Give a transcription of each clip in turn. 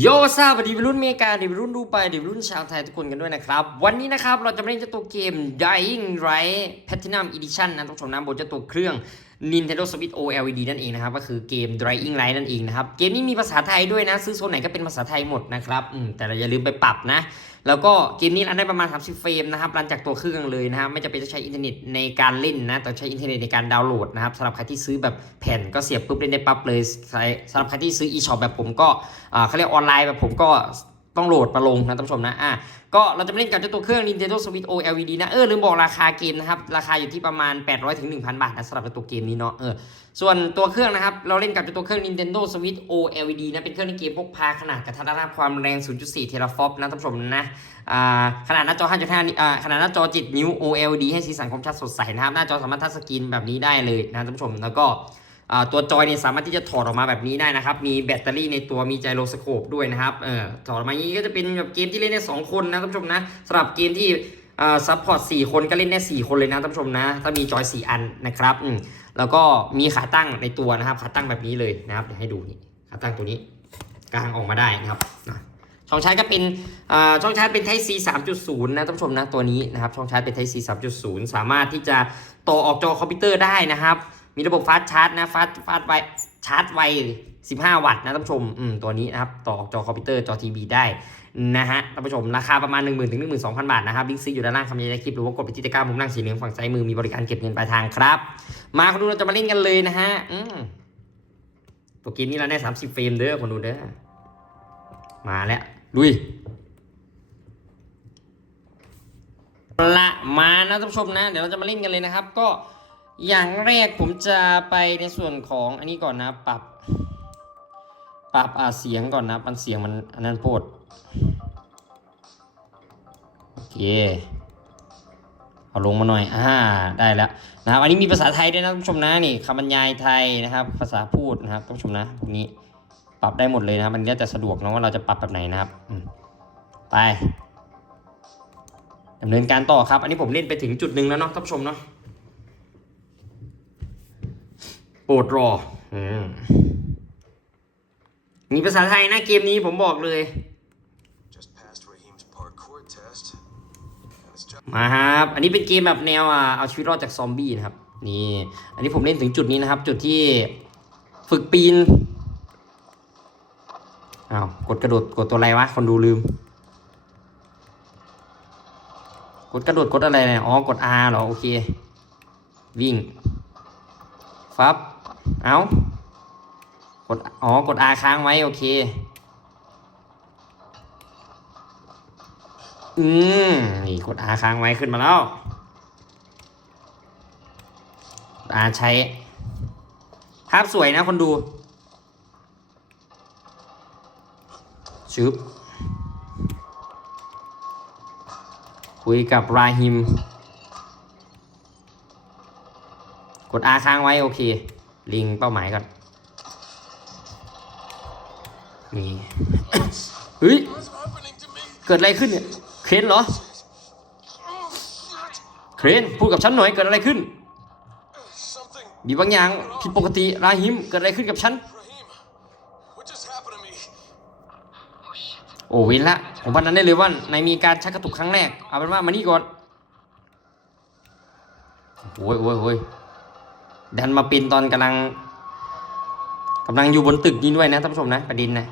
โยซาสวัสดีวัยรุ่นเมกาดีรุ่นดูไปดีรุ่นชาวไทยทุกคนกันด้วยนะครับ วันนี้นะครับเราจะมาเล่นเจ้าตัวเกม Dying Light Platinum Edition นะทุกชมนะบนเจ้าตัวเครื่อง Nintendo Switch OLED นั่นเองนะครับ ก็คือเกม Dying Light นั่นเองนะครับ เกมนี้มีภาษาไทยด้วยนะ ซื้อโซนไหนก็เป็นภาษาไทยหมดนะครับแต่เราอย่าลืมไปปรับนะ แล้วก็เกมนี้รันได้ประมาณ 30 เฟรมนะครับรันจากตัวเครื่องเลยนะครับไม่จำเป็นต้องใช้อินเทอร์เน็ตในการเล่นนะแต่ใช้อินเทอร์เน็ตในการดาวน์โหลดนะครับสำหรับใครที่ซื้อแบบแผ่นก็เสียบปุ๊บเล่นได้ปั๊บเลยสำหรับใครที่ซื้อ eShop แบบผมก็เขาเรียกออนไลน์แบบผมก็ ต้องโหลดมาลงนะท่านผู้ชมนะอะก็เราจะมาเล่นกับเจ้าตัวเครื่อง Nintendo Switch OLED นะ เออลืมบอกราคาเกมนะครับ ราคาอยู่ที่ประมาณ 800ถึง1,000 บาทนะสำหรับตัวเกมนี้เนาะเออส่วนตัวเครื่องนะครับ เราเล่นกับเจ้าตัวเครื่อง Nintendo Switch OLED นะ เป็นเครื่องในเกมพกพาขนาดกระทัดรัดความแรง 0.4 เทราฟอปนะท่านผู้ชมนะอ่าขนาดหน้าจอ 5.5อ่าขนาดหน้าจอ 7 นิ้ว OLED ให้สีสันคมชัดสดใสนะครับหน้าจอสามารถทัชสกรีนแบบนี้ได้เลยนะท่านผู้ชมแล้วก็ ตัวจอยเนี่ยสามารถที่จะถอดออกมาแบบนี้ได้นะครับ มีแบตเตอรี่ในตัวมีไจโรสโคปด้วยนะครับเออถอดออกมาอย่างนี้ก็จะเป็นแบบเกมที่เล่นได้ 2 คนนะท่านผู้ชมนะสำหรับเกมที่อ่าซัพพอร์ต4คนก็เล่นได้ 4 คนเลยนะท่านผู้ชมนะ ถ้ามีจอย 4 อันนะครับอืมแล้วก็มีขาตั้งในตัวนะครับ ขาตั้งแบบนี้เลยนะครับเดี๋ยวให้ดูนี่ขาตั้งตัวนี้กางออกมาได้นะครับนะช่องชาร์จก็เป็นอ่าช่องชาร์จเป็น Type C 3.0 นะท่านผู้ชมนะตัวนี้นะครับช่องชาร์จเป็น Type C 3.0 สามารถที่จะต่อออกจอคอมพิวเตอร์ได้นะครับ มีระบบฟาสชาร์จนะฟาสฟาสไวชาร์จไว 15 วัตต์นะท่านผู้ชมอืมตัวนี้นะครับ ต่อจอคอมพิวเตอร์จอทีวีได้นะฮะท่านผู้ชม ราคาประมาณ 1 0 0 0 0 ถึง 12,000 บาทนะครับลิงก์ซื้ออยู่ด้านล่างคำบรรยายคลิป หรือว่ากดไปที่ตะกร้ามุมล่างสีเหลืองฝั่งซ้ายมือมีบริการเก็บเงินปลายทางครับ มาคนดูเราจะมาเล่นกันเลยนะฮะอืมตัวเกมนี้เราได้สามสิบเฟรมเด้อคนดูเด้อมาแล้วลุยละมานะท่านผู้ชมนะ เดี๋ยวเราจะมาเล่นกันเลยนะครับ ก็ อย่างแรกผมจะไปในส่วนของอันนี้ก่อนนะ ปรับ ปรับอาเสียงก่อนนะมันเสียงมันอันนั้นโพดโอเคเอาลงมาหน่อย อ่า ได้แล้วนะครับ อันนี้มีภาษาไทยด้วยนะท่านผู้ชมนะนี่คำบรรยายไทยนะครับ ภาษาพูดนะครับท่านผู้ชมนะพวกนี้ปรับได้หมดเลยนะครับมันก็จะสะดวกนะว่าเราจะปรับแบบไหนนะครับไปดำเนินการต่อครับ อันนี้ผมเล่นไปถึงจุดหนึ่งแล้วเนาะท่านผู้ชมเนาะ โปรดรออืมมีภาษาไทยนะเกมนี้ผมบอกเลย Just passed Raheem's parkour test. And it's just มาครับ อันนี้เป็นเกมแบบแนวอะเอาชีวิตรอดจากซอมบี้นะครับ นี่ อันนี้ผมเล่นถึงจุดนี้นะครับ จุดที่ฝึกปีนอ้าวกดกระโดดกดตัวอะไรวะ คนดูลืม กดกระโดดกดอะไรเนี่ยอ๋อกด R เหรอ โอเค วิ่ง ฟับ เอากด อ๋อ กด R ค้างไว้ โอเค อืม นี่กด R ค้างไว้ขึ้นมาแล้ว R ใช้ ภาพสวยนะคนดูชึบคุยกับราฮิม กด R ค้างไว้ โอเค ลิงเป้าหมายก่อน นี่เฮ้ย เกิดอะไรขึ้นเนี่ย เคนเหรอ เคนพูดกับฉันหน่อยเกิดอะไรขึ้น มีบางอย่างผิดปกติราฮิมเกิดอะไรขึ้นกับฉัน โอ้เว้นละ ผมวันนั้นได้เลยว่านายมีการชักกระตุกครั้งแรก เอาเป็นว่ามานี่ก่อนโอ้ยโอ้ยโอ้ย ดันมาปีนตอนกำลังกำลังอยู่บนตึกนี้ด้วยนะท่านผู้ชมนะประด็นนะ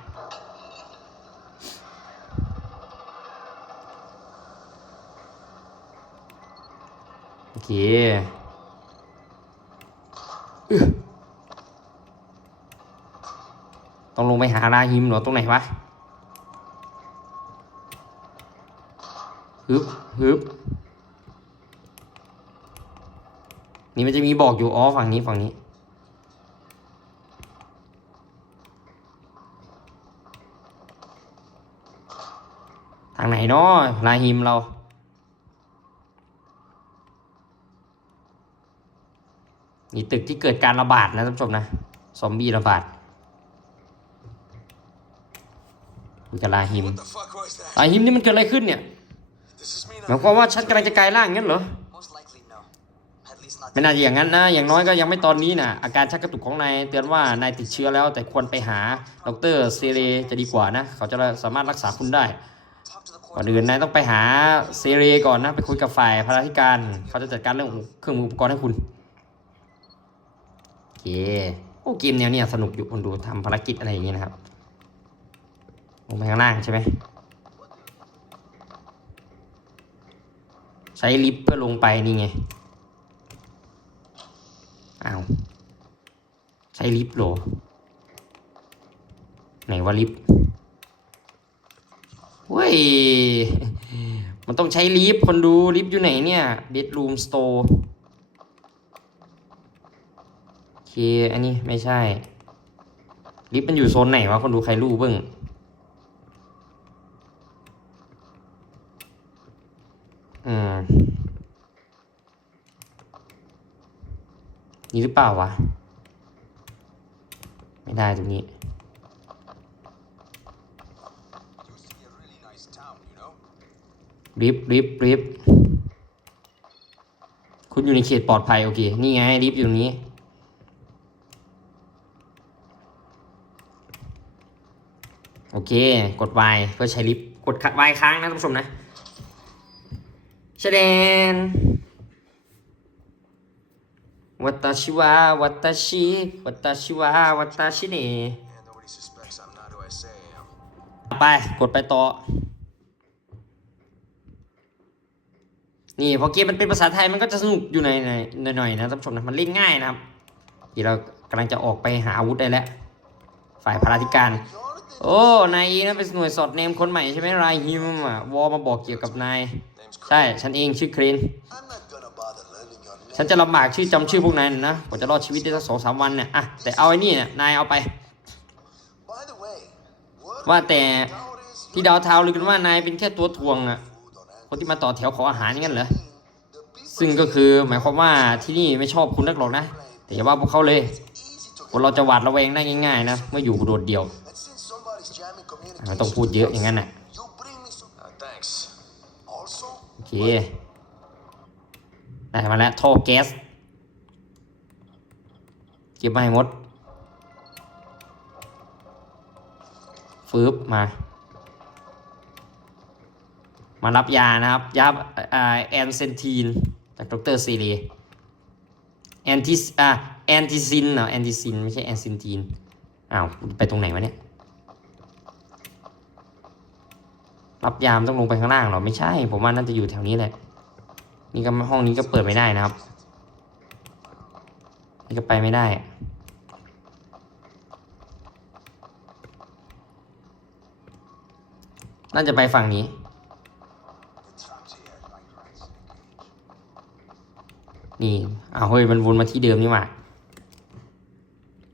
โอเคต้องลงไปหาราฮิมหรอตรงไหนวะฮึบฮึบ นี่มันจะมีบอกอยู่อ๋อฝั่งนี้ฝั่งนี้ ทางไหนเนาะลาฮิมเรานี่ตึกที่เกิดการระบาดนะท่านผู้ชมนะ ซอมบี้ระบาดคุยกับลาฮิม What the fuck was that? ลาฮิมนี่มันเกิดอะไรขึ้นเนี่ย Does this mean หมาย I'm ความว่าฉันกำลังจะกลายร่างงั้นเหรอ ไม่น่าจะอย่างนั้นนะ อย่างน้อยก็ยังไม่ตอนนี้นะอาการชักกระตุกของนายเตือนว่านายติดเชื้อแล้ว แต่ควรไปหาดรเซเลจะดีกว่านะ เขาจะสามารถรักษาคุณได้ก่อนอื่นนายต้องไปหาเซเลก่อนนะ ไปคุยกับฝ่ายพาราธิการ เขาจะจัดการเรื่องเครื่องมืออุปกรณ์ให้คุณโอเคโอ้เกมแนวเนี้ยสนุกอยู่คนดูทำภารกิจอะไรอย่างเงี้ยนะครับลงไปข้างล่างใช่ไหมใช้ลิฟต์เพื่อลงไปนี่ไง อ้าว ใช้ลิฟต์เหรอ ไหนว่าลิฟต์เว้ย มันต้องใช้ลิฟต์คนดูลิฟต์อยู่ไหนเนี่ย bedroom store โอเค อันนี้ไม่ใช่ ลิฟต์มันอยู่โซนไหนวะ คนดูใครรู้บ้างอืม นี่หรือเปล่าวะ ไม่ได้ตรงนี้ ริฟริฟริฟคุณอยู่ในเขตปลอดภัยโอเค นี่ไงริฟอยู่นี้ โอเค กด Y เพื่อใช้ลิฟต์กด Y ค้างนะท่านผู้ชมนะเชเดน วัตชิวะวัตชิวัตชิวะวัตชิน Yeah, nobody suspects I'm not who I say I am. ไปกดไปต่อ นี่พอเกมมันเป็นภาษาไทยมันก็จะสนุกอยู่ในในหน่อยๆนะท่านผู้ชมนะมันเล่นง่ายนะครับเดี๋ยวเรากำลังจะออกไปหาอาวุธได้แล้ว ฝ่ายพราธิการ โอ้นายนะเป็นหน่วยสอดเนมคนใหม่ใช่ไหมรายฮิมอะวอมาบอกเกี่ยวกับนายใช่ฉันเองชื่อครน ฉันจะลำบากชื่อจำชื่อพวกนายนะกว่าจะรอดชีวิตได้สักสองสามวันเนี่ยอะแต่เอาไอ้นี่เนี่ยนายเอาไป ว่าแต่ที่ดาวเทาลือกันว่านายเป็นแค่ตัวทวงอะคนที่มาต่อแถวขออาหารอย่างนั้นเหรอซึ่งก็คือหมายความว่าที่นี่ไม่ชอบคุณนักหรอกนะ แต่อย่าว่าพวกเขาเลยคนเราจะหวาดระแวงได้ง่ายๆนะเมื่ออยู่โดดเดี่ยวไม่ต้องพูดเยอะอย่างนั้นน่ะโอเค ได้มาแล้วท่อแก๊สเก็บมาให้หมดฟืบมา มารับยานะครับยาแอนเซนทีนจากดรซีรีแอนทิสอ่าแอนติซินเหรอแอนติซินไม่ใช่แอนเซนทีนอ้าวไปตรงไหนวะเนี่ยรับยามต้องลงไปข้างล่างเหรอ ไม่ใช่ ผมว่าน่าจะอยู่แถวนี้แหละ นี่ก็ห้องนี้ก็เปิดไม่ได้นะครับ นี่ก็ไปไม่ได้ น่าจะไปฝั่งนี้นี่อ้าวเฮ้ย มันวนมาที่เดิมนี่หว่า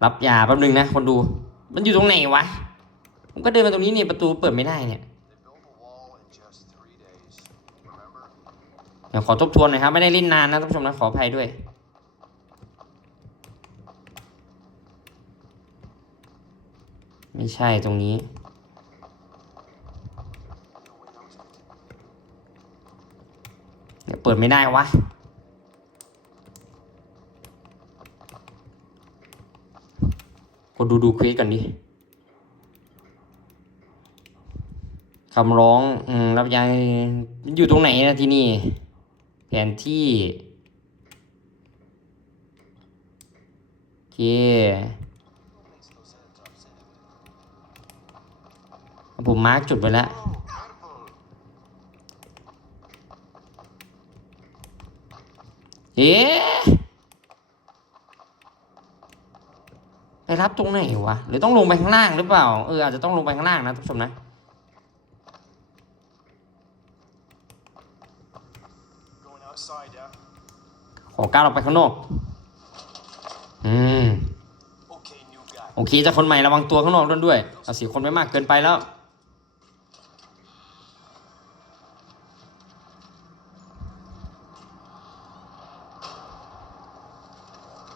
รับยาแป๊บนึงนะ คนดู มันอยู่ตรงไหนวะ ผมก็เดินมาตรงนี้เนี่ย ประตูเปิดไม่ได้เนี่ย เดี๋ยวขอทบทวนหน่อยครับ ไม่ได้เล่นนานนะท่านผู้ชมนะขออภัยด้วย ไม่ใช่ตรงนี้ เดี๋ยวเปิดไม่ได้วะกดดูดูควสกันดิคำร้อง อืมรับยายมันอยู่ตรงไหนนะที่นี่ แผนที่โอเคผมมาร์กจุดไว้แล้วเอ๊ะไปรับตรงไหนวะ หรือต้องลงไปข้างล่างหรือเปล่า เอออาจจะต้องลงไปข้างล่างนะทุกผู้ชมนะ อก้าวออกไปข้างนอก อืม โอเคจะคนใหม่ระวังตัวข้างนอกด้วยด้วยเอาสีคนไม่มากเกินไปแล้ว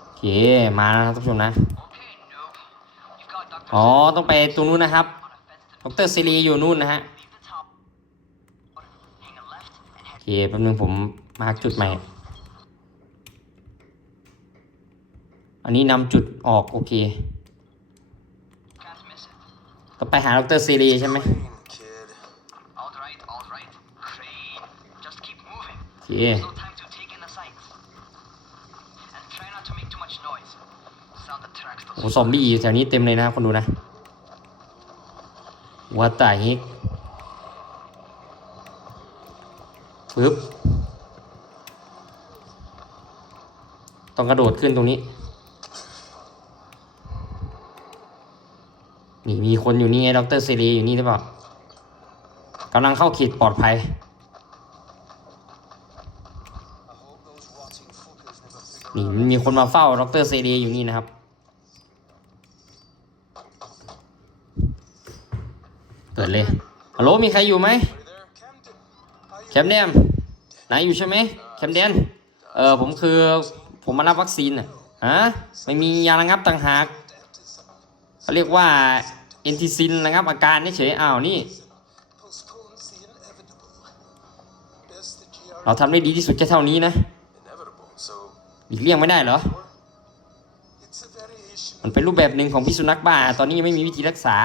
โอเค มาแล้วครับท่านผู้ชมนะ อ๋อ ต้องไปตรงนู้นนะครับดรซีรีอยู่นู่นนะฮะ โอเค แป๊บนึงผมมาร์กจุดใหม่ นนี้นำจุดออกโอเค Can't miss it. ก็ไปหาดรเซรีใช่ไหม Crane, kid. All right, all right. Crane. Just keep moving. โอเค No time to take in the sights. And try not to make too much noise. Sound the tracks โอ้ those ซอมบี้อยู่แถวนี้เต็มเลยนะครับคนดูนะวัดตายฮิกปึ๊บต้องกระโดดขึ้นตรงนี้ นี่มีคนอยู่นี่ไงดรเซรีอยู่นี่หรือเปล่ากำลังเข้าเขตปลอดภัย นี่มีคนมาเฝ้าดรเซรีอยู่นี่นะครับเปิดเลยฮัลโหลมีใครอยู่ไหมแคมเดนนายอยู่ใช่ไหมแคมเดนเออผมคือผมมารับวัคซีนอะฮะไม่มียาระงับต่างหากเขาเรียกว่า เอนทิซินระงับ อาการเฉยอ้าวนี่ เราทำได้ดีที่สุดแค่เท่านี้นะ Inevitable. So, หลีกเลี่ยงไม่ได้เหรอ มันเป็นรูปแบบหนึ่งของพิษสุนัขบ้า ตอนนี้ยังไม่มีวิธีรักษา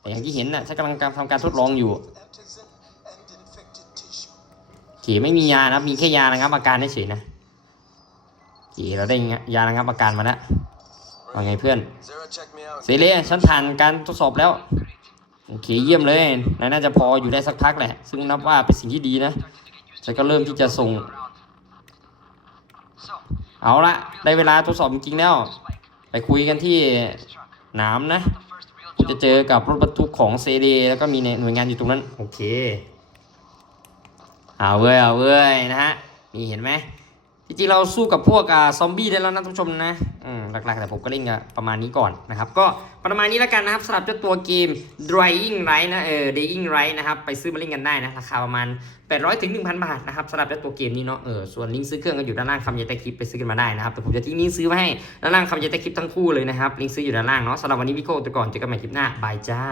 แต่อย่างที่เห็นน่ะฉันกำลังทำการทดลองอยู่เก๋ไม่มียานะมีแค่ยาระงับอาการเฉยนะเก๋เราได้ยาระงับอาการมาแล้ว ว่าไงเพื่อน Zara checked me out. เซเล่ฉันผ่านการทดสอบแล้ว โอเคเยี่ยมเลยนายน่าจะพออยู่ได้สักพักแหละ ซึ่งนับว่าเป็นสิ่งที่ดีนะฉันก็เริ่มที่จะส่ง So, เอาละได้เวลาทดสอบจริงๆแล้ว Spike, ไปคุยกันที่ this truck. หนามนะ The first real คุณจะ job. เจอกับรถบรรทุกของเซเดแล้วก็มีหน่วยงานอยู่ตรงนั้น โอเค เอาเว้ย เอาเว้ยนะฮะ นี่เห็นไหมที่ จริงเราสู้กับพวกอซอมบี้ได้แล้วนะท่านผู้ชมนะอืมหลักๆ แต่ผมก็เล่นกับประมาณนี้ก่อนนะครับ ก็ประมาณนี้แล้วกันนะครับสำหรับเจ้าตัวเกม Drying Right นะเออ Dying Right นะครับ ไปซื้อมาเล่นกันได้นะราคาประมาณ 800ถึง1,000 บาทนะครับสำหรับเจ้าตัวเกมนี้เนาะเออส่วนลิงก์ซื้อเครื่องก็อยู่ด้านล่างคำยันต้คลิปไปซื้อกันมาได้นะครับแต่ผมจะทิ้งลิงก์ซื้อไว้ให้ด้านล่างคำยันต้คลิปทั้งคู่เลยนะครับลิงก์ซื้ออยู่ด้านล่างเนาะสำหรับวันนี้พี่โก้ตัวก่อนเจอกันใหม่คลิปหน้าบายจ้า